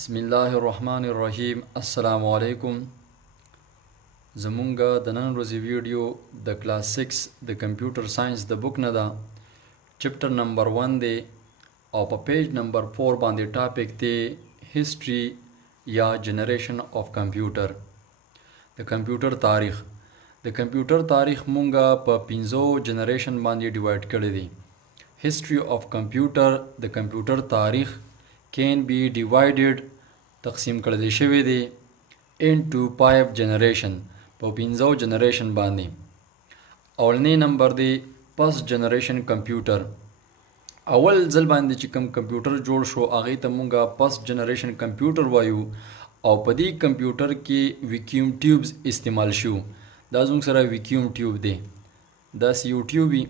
بسم الله الرحمن الرحیم. السلام علیکم. زمونږ د نن ورځې ویډیو د کلاس 6 د کمپیوټر ساينس د بک نه ده. چپټر نمبر 1 دی او په پیج نمبر 4 باندې ټاپک دی هیستوري یا جنریشن اف کمپیوټر. د کمپیوټر تاریخ. د کمپیوټر تاریخ مونږه په 5 جنریشن باندې ډیوایډ کړی دی. هیستوري اف کمپیوټر د کمپیوټر تاریخ can be divided تقسیم کړل شوی دی into 5 generation په 5 جنریشن باندې. اولنی نمبر دی فرست جنریشن کمپیوټر. اول ځل باندې چې کوم کمپیوټر جوړ شو هغه ته مونږه فرست جنریشن کمپیوټر وایو او په دې کمپیوټر کې ویکیوم ټیوبز استعمال شو. دا زموږ سره ویکیوم ټیوب دی. دا یوټیوب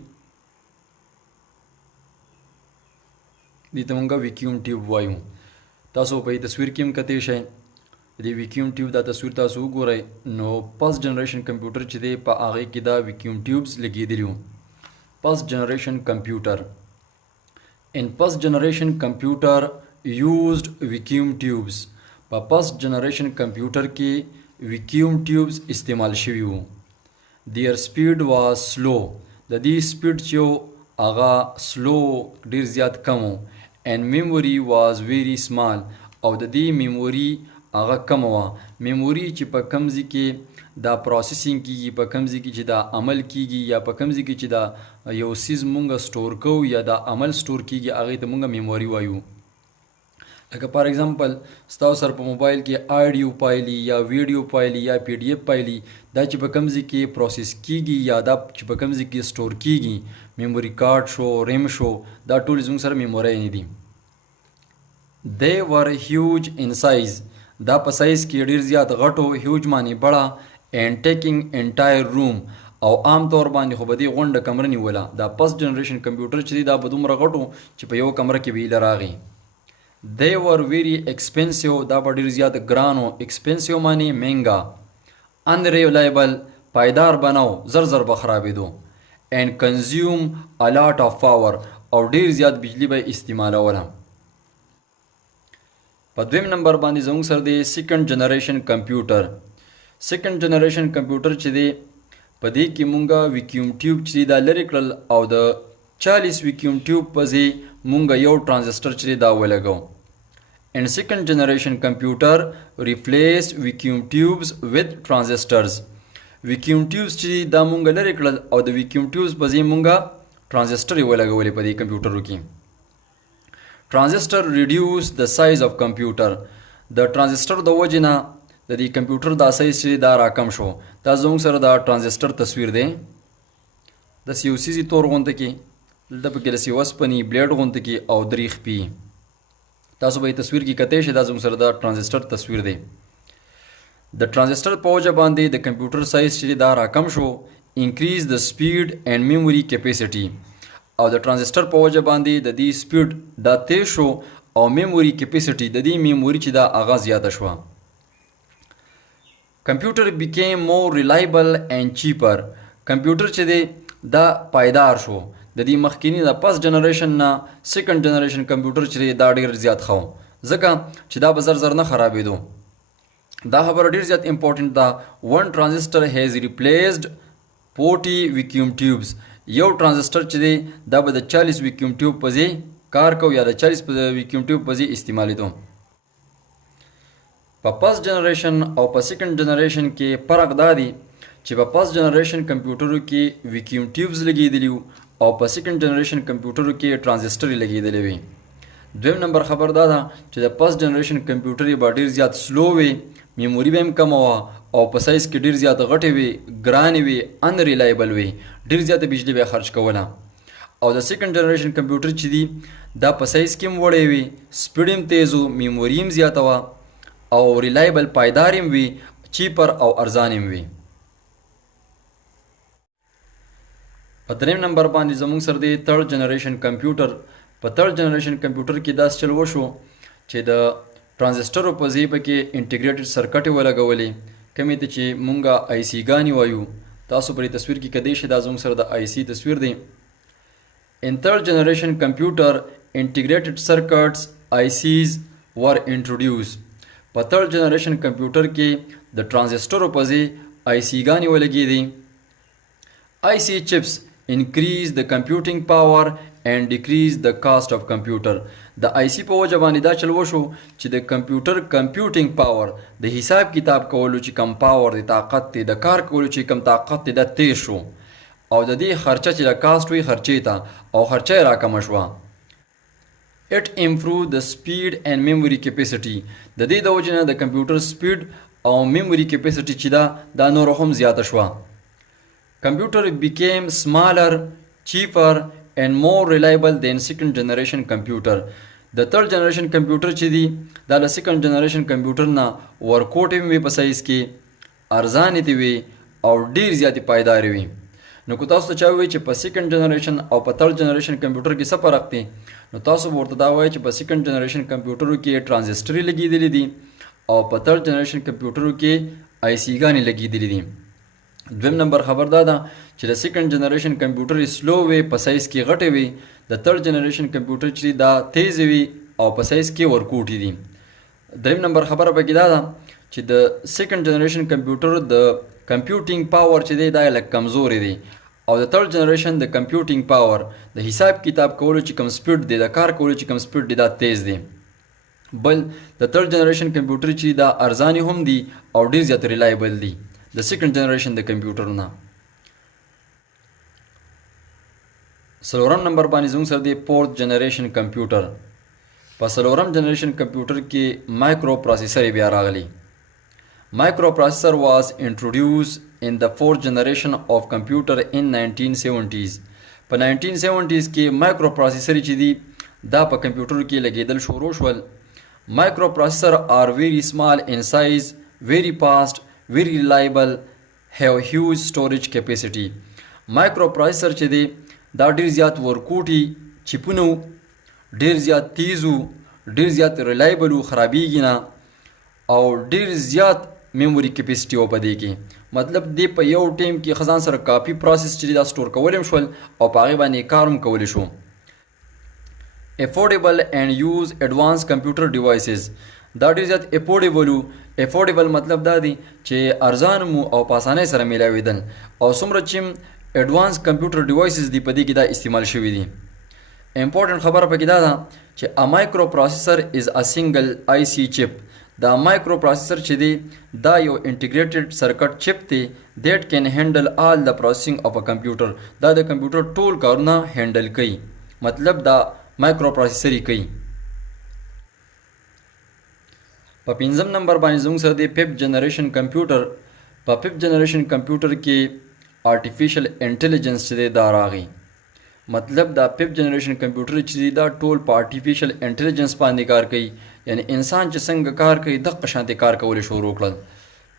دې ته مونږه ویکیوم ټیوب وایو. تاسو په تصویر کې هم کتئ شئ. د ویکیوم ټیوب دا تصویر تاسو وګورئ نو فرست جنریشن کمپیوټر چې دی په هغه کې دا ویکیوم ټیوبز لګېدلي وو. فرست جنریشن کمپیوټر. ان فرست جنریشن کمپیوټر یوزډ ویکیوم ټیوبز. په فرست جنریشن کمپیوټر کې ویکیوم ټیوبز استعمال شوي وو. دیئر سپیډ واز سلو. د دې سپیډ چې هغه سلو ډیر زیات کم و. and memory was very small او د دې میموري هغه کم وه. میموري چې په کوم ځای کې دا پروسیسینګ کیږي، په کوم ځای کې چې دا عمل کیږي یا په کوم ځای کې چې دا یو سیز مونږ سټور کوو یا دا عمل سټور کیږي هغې ته مونږ میموري وایو. لکه فار ایگزامپل ستاسو سره په موبایل کې آډیو پایلی یا ویډیو پایلی یا پی ډي ایف پایلی دا چې په کوم ځای کې پروسیس کیږي یا دا چې په کوم ځای کې سټور کیږي، میموري کارت شو، ریم شو، دا ټول زموږ سره میموري نه دي. they were huge in size. دا په سایز کې ډیر زیات غټو، هیوج معنی بڑا، and taking entire room او عام طور باندې خو به دې غونډه کمره نیوله. دا فرست جنریشن کمپیوټر چې دی دا به دومره غټو چې په یو کمره کې به یې راغی. they were very expensive. دا به ډیر زیات ګرانو. expensive معنی مهنګا. unreliable پایدار بناو، زر زر به خرابېدو. and consume a lot of power او ډیر زیات بجلی به استعمالوله. په دویم نمبر باندې زموږ سره دی سیکنډ جنریشن کمپیوټر. سیکنډ جنریشن کمپیوټر چې دی په دې کې مونږه ویکیوم ټیوب چې دا لرې کړل او د 40 ویکیوم ټیوب په ځای مونږه یو ټرانزسټر چې دا ولګو. and second generation computer replaced vacuum tubes with transistors. vacuum tubes چې دا مونږه لرې کړل او د vacuum tubes په ځای مونږه ټرانزسټر یې ولګولې په دې کمپیوټرو کې. ټرانزسټر reduce the size of computer. د ټرانزسټر د وجې نه د دې کمپیوټر دا سایز چې دا راکم شو. دا زموږ سره دا ټرانزسټر تصویر دی. داسې یو څیزې تور غونته کې دلته پکې داسې وسپنې بلیډ غونته کې او درې خپې. تاسو به یې تصویر کې کتئ شئ. دا زموږ سره دا ټرانزسټر تصویر دی. د ټرانزسټر په وجه باندې د کمپیوټر سایز چې دا راکم شو. increase the speed and memory capacity. او د ټرانزسټر په وجه باندې د دې سپیډ دا تیز شو او میموري کیپیسټي د دې میموري چې دا هغه زیاته شوه. کمپیوټر became more reliable and cheaper. کمپیوټر چې دی دا پایدار شو. د دې مخکینی د فرست جنریشن نه سیکنډ جنریشن کمپیوټر چې دا ډیر زیات ښه و ځکه چې دا به زر زر نه خرابېدو. دا خبره ډیر زیات امپورټنټ ده. one transistor has replaced 40 vacuum tubes. یو ټرانزسټر چې دی دا به د 40 ویکیوم ټیوب په ځای کار کو یا د 40 ویکیوم ټیوب په ځای استعمالیدو. په فرست جنریشن او په سیکنډ جنریشن کې فرق دا دی چې په فرست جنریشن کمپیوټرو کې ویکیوم ټیوبز لګېدلي وو او په سیکنډ جنریشن کمپیوټرو کې ټرانزسټر لګېدلې وي. دویم نمبر خبر دا ده چې د فرست جنریشن کمپیوټر به ډیر زیات سلو وي، میموري به هم کمه وه او په سایز کې ډیر زیات غټې وي، ګرانې وي، انریلایبل وي، ډیر زیاته بجلی به خرج کوله. او د سیکنډ جنریشن کمپیوټر چې دی دا په سایز کې هم وړی وي، سپیډ هم تیز و، میموري هم زیاته وه او ریلایبل پایدار هم وي، چیپر او ارزان هم وي. په دریم نمبر باندې زموږ سره دی تھرډ جنریشن کمپیوټر. په تھرډ جنریشن کمپیوټر کې داس چل وشو چې د ټرانزسټرو په ځای پکې انټیګریټډ سرکټ یې ولګولې کومې ته چې مونږه آی سی ګانې وایو. تاسو په دې تصویر کې کدی شي دا زموږ سره د آی سی تصویر دی. in third generation computer integrated circuits ICs ور انټروډیوس. په تھرډ جنریشن کمپیوټر کې د ټرانزسټرو په ځای آی سی ګانې ولګېدې. IC chips increase the computing power and decrease the cost of computer. د IC په وجه باندې دا چل وشو چې د کمپیوټر کمپیوټینګ پاور د حساب کتاب کولو چې کم پاور د طاقت دی، د کار کولو چې کم طاقت دی، دا تیز شو او د دې خرچه چې د کاست وي خرچې ته او خرچه یې راکمه شوه. It improved the speed and memory capacity. د دې د وجه نه د کمپیوټر سپیډ او میموري کیپیسټي چې دا نور هم زیاته شوه. Computer became smaller, cheaper and more reliable than second generation computer. د third generation computer چې دی دا له second generation computer نه ورکوټ وي په سایز کې، ارزانې تی وي او ډیر زیاتې پایدارې وي. نو که تاسو ته چا وایي چې په second generation او په third generation computer کې څه فرق دی، نو تاسو به ورته دا وایي چې په second generation computer کې ټرانزسټرې لګېدلې دي او په third generation computer کې آی سی ګانې لګېدلې دي. دویم نمبر خبر دا ده چې د سیکنډ جنریشن کمپیوټر سلو وي، په سایز کې غټې وي. د تھرډ جنریشن کمپیوټر چې دا تیز وي او په سایز کې ورکوټي دي. دریم نمبر خبره پکې دا ده چې د سیکنډ جنریشن کمپیوټر د کمپیوټینګ پاور چې دی دا لږ کمزوري دی او د تھرډ جنریشن د کمپیوټینګ پاور د حساب کتاب کولو چې کم سپیډ دی، د کار کولو چې کم سپیډ دی، دا تیز دی. بل د تھرډ جنریشن کمپیوټر چې دا ارزانې هم دي او ډیر زیات ریلایبل دي د سیکنډ جنریشن د کمپیوټر نه. څلورم نمبر باندې زموږ سره دی فورث جنریشن کمپیوټر. په څلورم جنریشن کمپیوټر کې مایکرو پروسیسر بیا راغلی. مایکرو پروسیسر واز انټروډیوس ان د فورث جنریشن اف کمپیوټر ان 1970s. په 1970s کې مایکرو پروسیسر چې دی دا په کمپیوټر کې لګېدل شروع شول. مایکرو پروسیسر آر ویری سمال ان سایز، ویری فاسٹ، very reliable, have huge storage capacity. مایکرو پروسیسر چې دی دا ډیر زیات ورکوټي چیپونه، ډیر زیات تیزو، ډیر زیات ریلایبل، خرابېږي نه او ډیر زیات میموري کیپیسټي و په دې کې. مطلب دی په یو ټیم کې خزان سره کافي پروسیس چې دا سٹور کولی شول او په هغې باندې کار هم کولی شو. افورډیبل اینڈ یوز ایڈوانس کمپیوټر ډیوایسز. دا ډیر زیات افورډیبل مطلب دا دی چې ارزان مو او په اسانۍ سره میلاوېدل او څومره چې ایډوانس کمپیوټر ډیوایسز دی په دې کې دا استعمال شوي دي. امپورټنټ خبره پکې دا ده چې ا مایکرو پروسیسر از ا سنگل آی سی چپ. دا مایکرو پروسیسر چې دی دا یو انټیګریټډ سرکټ چپ دی دیٹ کین هینډل آل د پروسیسنګ اف ا کمپیوټر. دا د کمپیوټر ټول کارونه هینډل کوي، مطلب دا مایکرو پروسیسر یې کوي. په پنځم نمبر باندې زموږ سره دی ففتھ جنریشن کمپیوټر. په ففتھ جنریشن کمپیوټر کې آرټیفیشل انټیلیجنس چې دی دا راغی. مطلب دا ففتھ جنریشن کمپیوټر چې دی دا ټول په آرټیفیشل انټیلیجنس باندې کار کوي، یعنی انسان چې څنګه کار کوي دغه شانتې کار کولی شروع کړل.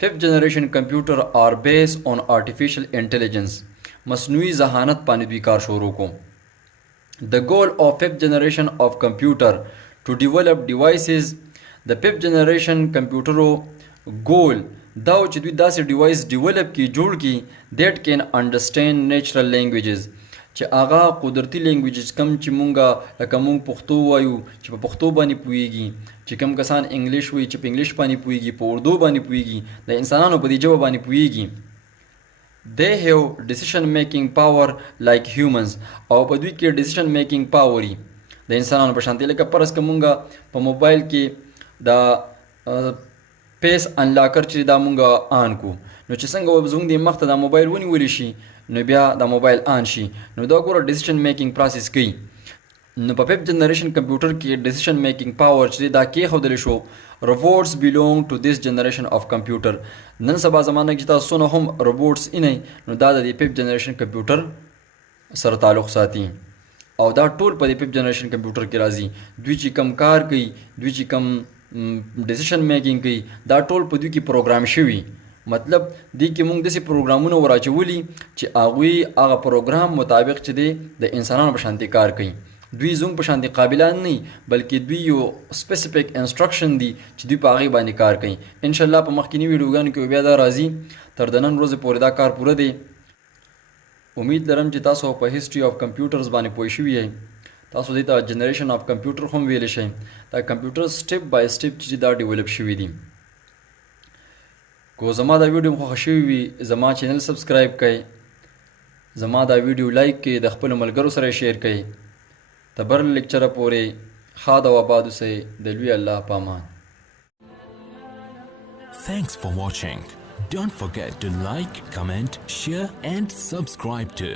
ففتھ جنریشن کمپیوټر آر بیس آن آرټیفیشل انټیلیجنس. مصنوعي ذهانت باندې دوی کار شروع کوم. The goal of fifth generation of computer to develop devices. د ففتھ جنریشن کمپیوټرو ګول دا و چې دوی داسې ډیوایس ډیولپ کړي، جوړ کړي دیٹ کین انډرسټینډ نیچرل لینګویجز، چې هغه قدرتي لینګویجز کم چې مونږه لکه مونږ پښتو وایو چې په پښتو باندې پوهیږي، چې کم کسان انګلیش وایي چې په انګلیش باندې پوهیږي، په اردو باندې پوهیږي، د انسانانو په دې ژبه باندې پوهیږي. They have decision making power like humans. او په دوی کې decision making power وي د انسانانو په شانتې. لکه فرض که مونږه په موبایل کې دا پیس انلاکر چې دا مونږه آن کو، نو چې څنګه زموږ د مخ ته دا موبایل ونیولی شي نو بیا دا موبایل آن شي، نو دا ګوره ډیسیشن میکینګ پروسیس کوي. نو په ففتھ جنریشن کمپیوټر کې ډیسیشن میکینګ پاور چې دا کېښودلی شو. روبوټس بیلونګ ټو دیس جنریشن اف کمپیوټر. نن سبا زمانه کې تاسو څونه هم روبوټس اینئ نو دا د ففتھ جنریشن کمپیوټر سره تعلق ساتي او دا ټول په ففتھ جنریشن کمپیوټر کې راځي. دوی چې کم کار کوي، دوی چې کم ډیسیشن میکینګ کوي، دا ټول په دوی کې پروګرام شوي. مطلب دی کې مونږ داسې پروګرامونه وراچولي چې هغوی هغه پروګرام مطابق چې دی د انسانانو په شانتې کار کوي. دوی زموږ په شانتې قابلان نه بلکې دوی یو سپیسیفیک انسټرکشن دی چې دوی په هغې باندې کار کوي. انشاءالله په مخکیني ویډیوګانو کې بیا دا راځي. تر د نن ورځې پورې دا کار پوره دی. امید لرم چې تاسو په هسټري اف کمپیوټرز باندې پوه شوي یئ. تاسو دې ته جنریشن اف کمپیوټر هم ویلی شئ. دا کمپیوټر سټیپ بای سټیپ چې دا ډیولپ شوي دي. کو زما دا ویډیو خوښه شوي وي زما چینل سبسکرایب کړئ، زما دا ویډیو لایک کړئ، د خپلو ملګرو سره شیر کړئ. تر بل لیکچره پورې ښاد او آباد اوسئ. د لوی الله په امان. Thanks for watching. Don't forget to like, comment, share and subscribe to